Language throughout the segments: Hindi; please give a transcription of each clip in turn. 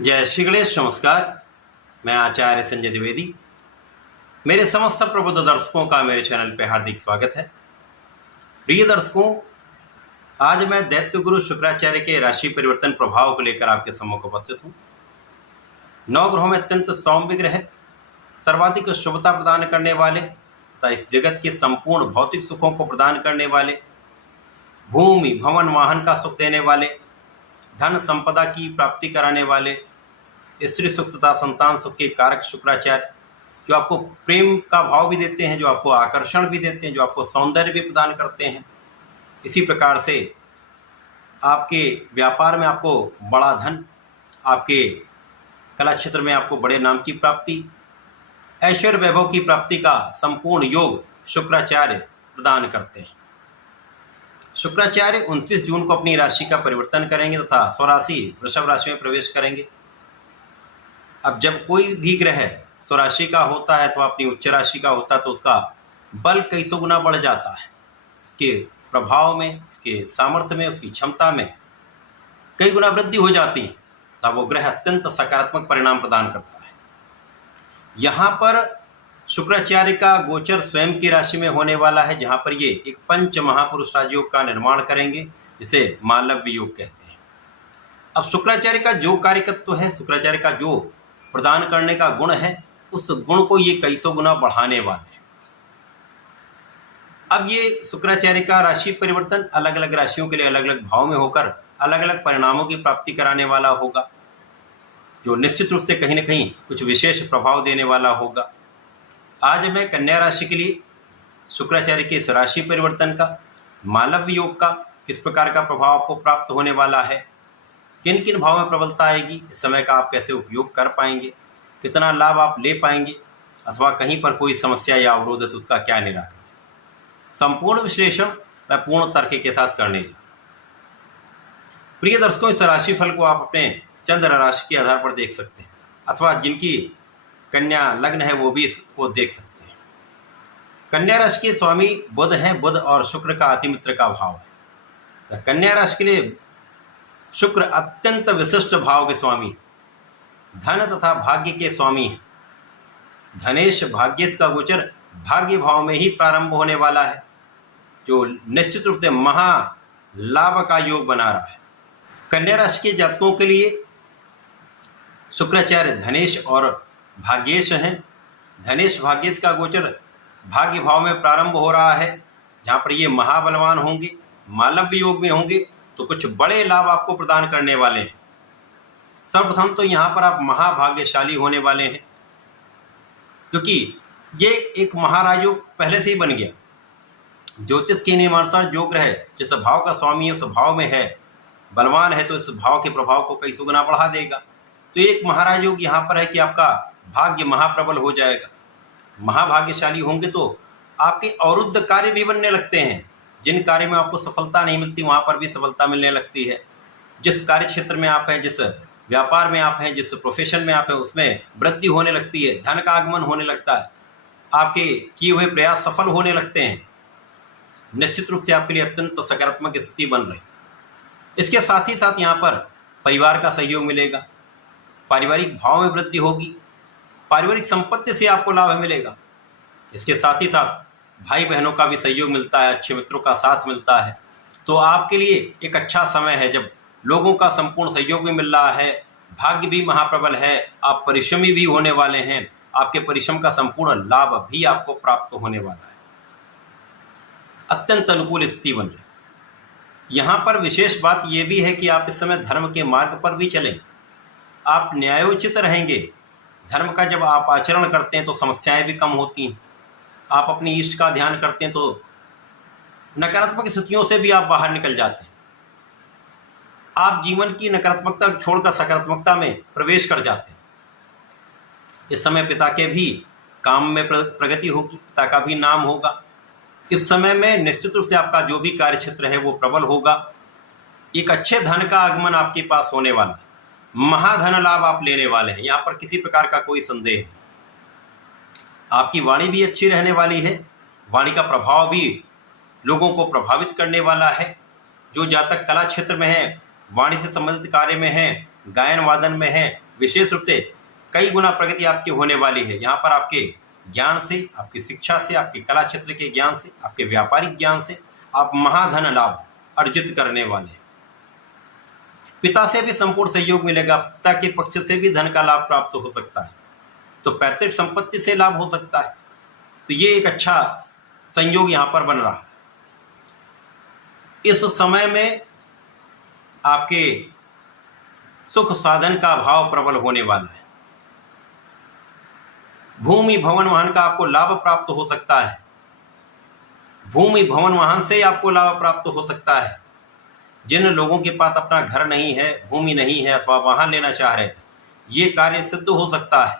जय श्री गणेश। नमस्कार, मैं आचार्य संजय द्विवेदी। मेरे समस्त प्रबुद्ध दर्शकों का मेरे चैनल पे हार्दिक स्वागत है। प्रिय दर्शकों, आज मैं दैत्य गुरु शुक्राचार्य के राशि परिवर्तन प्रभाव को लेकर आपके सम्मुख उपस्थित हूँ। 9 ग्रहों में अत्यंत सौम्य ग्रह, सर्वाधिक शुभता प्रदान करने वाले तथा इस जगत के संपूर्ण भौतिक सुखों को प्रदान करने वाले, भूमि भवन वाहन का सुख देने वाले, धन संपदा की प्राप्ति कराने वाले, स्त्री सुख तथा संतान सुख के कारक शुक्राचार्य, जो आपको प्रेम का भाव भी देते हैं, जो आपको आकर्षण भी देते हैं, जो आपको सौंदर्य भी प्रदान करते हैं। इसी प्रकार से आपके व्यापार में आपको बड़ा धन, आपके कला क्षेत्र में आपको बड़े नाम की प्राप्ति, ऐश्वर्य वैभव की प्राप्ति का संपूर्ण योग शुक्राचार्य प्रदान करते हैं। शुक्राचार्य 29 जून को अपनी राशि का परिवर्तन करेंगे तथा स्वराशि वृषभ राशि में प्रवेश करेंगे। अब जब कोई भी ग्रह स्वराशि का होता है तो अपनी उच्च राशि का होता है तो उसका बल कई सौ गुना बढ़ जाता है। उसके प्रभाव में, उसके सामर्थ्य में, उसकी क्षमता में कई गुना वृद्धि हो जाती है, तब वो ग्रह अत्यंत सकारात्मक परिणाम प्रदान करता है। यहाँ पर शुक्राचार्य का गोचर स्वयं की राशि में होने वाला है, जहाँ पर ये एक पंच महापुरुष राजयोग का निर्माण करेंगे, जिसे मालव्य योग कहते हैं। अब शुक्राचार्य का जो कार्यकत्व है, शुक्राचार्य का जो प्रदान करने का गुण है, उस गुण को ये कई सौ गुना बढ़ाने वाले हैं। अब ये शुक्राचार्य का राशि परिवर्तन अलग अलग राशियों के लिए अलग अलग भाव में होकर अलग अलग परिणामों की प्राप्ति कराने वाला होगा, जो निश्चित रूप से कहीं न कहीं कुछ विशेष प्रभाव देने वाला होगा। आज मैं कन्या राशि के लिए शुक्राचार्य के इस राशि परिवर्तन का, मालव्य योग का किस प्रकार का प्रभाव आपको प्राप्त होने वाला है, किन किन भाव में प्रबलता आएगी, इस समय का आप कैसे उपयोग कर पाएंगे, कितना लाभ आप ले पाएंगे, अथवा कहीं पर कोई समस्या या अवरोध है तो उसका क्या निराकरण, संपूर्ण विश्लेषण मैं पूर्ण तर्क के साथ करने जा। प्रिय दर्शकों, इस राशि फल को आप अपने चंद्र राशि के आधार पर देख सकते हैं, अथवा जिनकी कन्या लग्न है वो भी इसको देख सकते हैं। कन्या राशि के स्वामी बुध हैं, बुध और शुक्र का अतिमित्र का भाव है। तो कन्या राशि के लिए शुक्र अत्यंत विशिष्ट भाव के स्वामी, धन तथा भाग्य के स्वामी है। धनेश भाग्येश का गोचर भाग्य भाव में ही प्रारंभ होने वाला है, जो निश्चित रूप से महा लाभ का योग बना रहा है। कन्या राशि के जातकों के लिए शुक्राचार्य धनेश और भाग्येश हैं। धनेश भाग्येश का गोचर भाग्य भाव में प्रारंभ हो रहा है, जहाँ पर ये महाबलवान होंगे, मालव्य योग में होंगे, तो कुछ बड़े लाभ आपको प्रदान करने वाले हैं। सर्वप्रथम तो यहाँ पर आप महाभाग्यशाली होने वाले हैं, क्योंकि ये एक महाराजयोग पहले से ही बन गया। ज्योतिष के नियमानुसार जो ग्रह जिस भाव का स्वामी है, उस भाव में है, बलवान है, तो इस भाव के प्रभाव को कई सौ गुना बढ़ा देगा। तो एक महाराजयोग यहाँ पर है कि आपका भाग्य महाप्रबल हो जाएगा। महाभाग्यशाली होंगे तो आपके अवरुद्ध कार्य भी बनने लगते हैं। जिन कार्य में आपको सफलता नहीं मिलती, वहाँ पर भी सफलता मिलने लगती है। जिस कार्य क्षेत्र में आप हैं, जिस व्यापार में आप हैं, जिस प्रोफेशन में आप हैं, उसमें वृद्धि होने लगती है, धन का आगमन होने लगता है, आपके किए हुए प्रयास सफल होने लगते हैं। निश्चित रूप से आपके लिए अत्यंत सकारात्मक स्थिति बन रही। इसके साथ ही साथ यहाँ पर परिवार का सहयोग मिलेगा, पारिवारिक भाव में वृद्धि होगी, पारिवारिक संपत्ति से आपको लाभ मिलेगा। इसके साथ ही साथ भाई बहनों का भी सहयोग मिलता है, अच्छे मित्रों का साथ मिलता है। तो आपके लिए एक अच्छा समय है, जब लोगों का संपूर्ण सहयोग भी मिल रहा है, भाग्य भी महाप्रबल है, आप परिश्रमी भी होने वाले हैं, आपके परिश्रम का संपूर्ण लाभ भी आपको प्राप्त होने वाला है। अत्यंत अनुकूल स्थिति बन रही। यहाँ पर विशेष बात यह भी है कि आप इस समय धर्म के मार्ग पर भी चलें, आप न्यायोचित रहेंगे। धर्म का जब आप आचरण करते हैं तो समस्याएं भी कम होती हैं। आप अपनी इष्ट का ध्यान करते हैं तो नकारात्मक स्थितियों से भी आप बाहर निकल जाते हैं। आप जीवन की नकारात्मकता छोड़कर सकारात्मकता में प्रवेश कर जाते हैं। इस समय पिता के भी काम में प्रगति होगी, पिता का भी नाम होगा। इस समय में निश्चित रूप से आपका जो भी कार्य क्षेत्र है वो प्रबल होगा। एक अच्छे धन का आगमन आपके पास होने वाला है, महाधन लाभ आप लेने वाले हैं। यहाँ पर किसी प्रकार का कोई संदेह नहीं। आपकी वाणी भी अच्छी रहने वाली है, वाणी का प्रभाव भी लोगों को प्रभावित करने वाला है। जो जातक कला क्षेत्र में है, वाणी से संबंधित कार्य में है, गायन वादन में हैं, विशेष रूप से कई गुना प्रगति आपकी होने वाली है। यहाँ पर आपके ज्ञान से, आपकी शिक्षा से, आपके कला क्षेत्र के ज्ञान से, आपके व्यापारिक ज्ञान से आप महाधन लाभ अर्जित करने वाले हैं। पिता से भी संपूर्ण सहयोग मिलेगा, पिता के पक्ष से भी धन का लाभ प्राप्त हो सकता है, तो पैतृक संपत्ति से लाभ हो सकता है। तो ये एक अच्छा संयोग यहाँ पर बन रहा है। इस समय में आपके सुख साधन का भाव प्रबल होने वाला है। भूमि भवन वाहन का आपको लाभ प्राप्त हो सकता है। भूमि भवन वाहन से आपको लाभ प्राप्त हो सकता है। जिन लोगों के पास अपना घर नहीं है, भूमि नहीं है अथवा वाहन लेना चाह रहे थे, ये कार्य सिद्ध हो सकता है।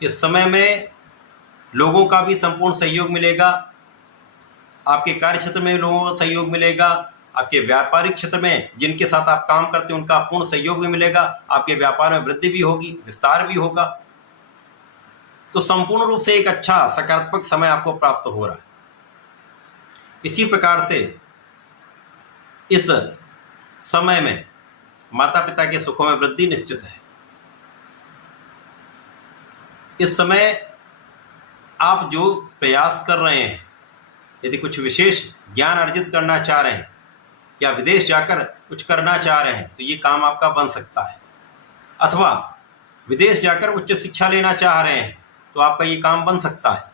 इस समय में लोगों का भी संपूर्ण सहयोग मिलेगा। आपके कार्य क्षेत्र में लोगों का सहयोग मिलेगा। आपके व्यापारिक क्षेत्र में जिनके साथ आप काम करते हैं उनका पूर्ण सहयोग भी मिलेगा। आपके व्यापार में वृद्धि भी होगी, विस्तार भी होगा। तो संपूर्ण रूप से एक अच्छा सकारात्मक समय आपको प्राप्त हो रहा है। इसी प्रकार से इस समय में माता पिता के सुखों में वृद्धि निश्चित है। इस समय आप जो प्रयास कर रहे हैं, यदि कुछ विशेष ज्ञान अर्जित करना चाह रहे हैं या विदेश जाकर कुछ करना चाह रहे हैं, तो ये काम आपका बन सकता है। अथवा विदेश जाकर उच्च शिक्षा लेना चाह रहे हैं तो आपका ये काम बन सकता है।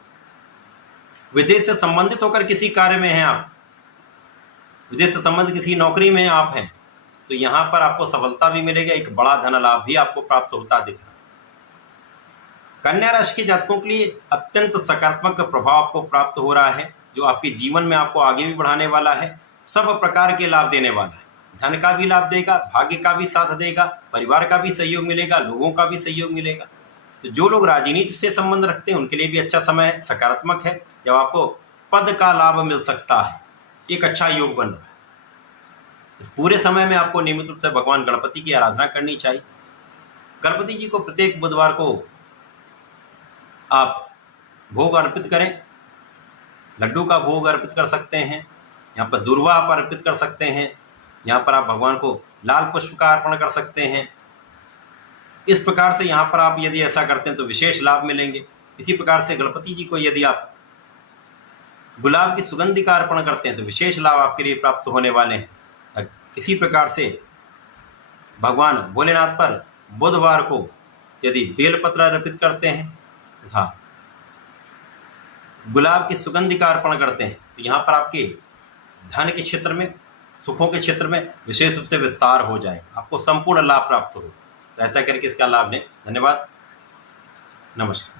विदेश से संबंधित होकर किसी कार्य में हैं आप, विदेश से संबंधित किसी नौकरी में आप हैं, तो यहाँ पर आपको सफलता भी मिलेगा, एक बड़ा धन लाभ भी आपको प्राप्त होता दिख रहा है। कन्या राशि के जातकों के लिए अत्यंत सकारात्मक प्रभाव आपको प्राप्त हो रहा है, जो आपके जीवन में आपको आगे भी बढ़ाने वाला है, सब प्रकार के लाभ देने वाला है। धन का भी लाभ देगा, भाग्य का भी साथ देगा, परिवार का भी सहयोग मिलेगा, लोगों का भी सहयोग मिलेगा। तो जो लोग राजनीति से संबंध रखते हैं उनके लिए भी अच्छा समय है, सकारात्मक है, जब आपको पद का लाभ मिल सकता है। एक अच्छा योग बन रहा है। इस पूरे समय में आपको नियमित रूप से भगवान गणपति की आराधना करनी चाहिए। गणपति जी को प्रत्येक बुधवार को आप भोग अर्पित करें। लड्डू का भोग अर्पित कर सकते हैं, यहाँ पर दूर्वा आप अर्पित कर सकते हैं, यहाँ पर आप भगवान को लाल पुष्प का अर्पण कर सकते हैं। इस प्रकार से यहाँ पर आप यदि ऐसा करते हैं तो विशेष लाभ मिलेंगे। इसी प्रकार से गणपति जी को यदि आप गुलाब की सुगंधि का अर्पण करते हैं तो विशेष लाभ आपके लिए प्राप्त होने वाले हैं। इसी प्रकार से भगवान भोलेनाथ पर बुधवार को यदि बेलपत्र अर्पित करते हैं तथा गुलाब की सुगंधि का अर्पण करते हैं तो यहाँ पर आपके धन के क्षेत्र में, सुखों के क्षेत्र में विशेष रूप से विस्तार हो जाएगा, आपको संपूर्ण लाभ प्राप्त हो। तो ऐसा करके इसका लाभ लें। धन्यवाद, नमस्कार।